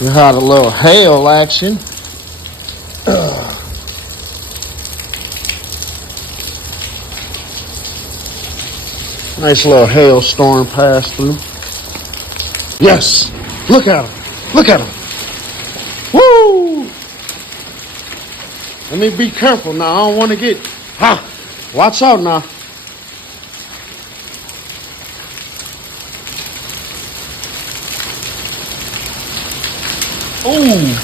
We had a little hail action. Nice little hailstorm passed through. Yes! Look at him! Look at him! Woo! Let me be careful now. I don't want to get... Ha! Watch out now. Ooh!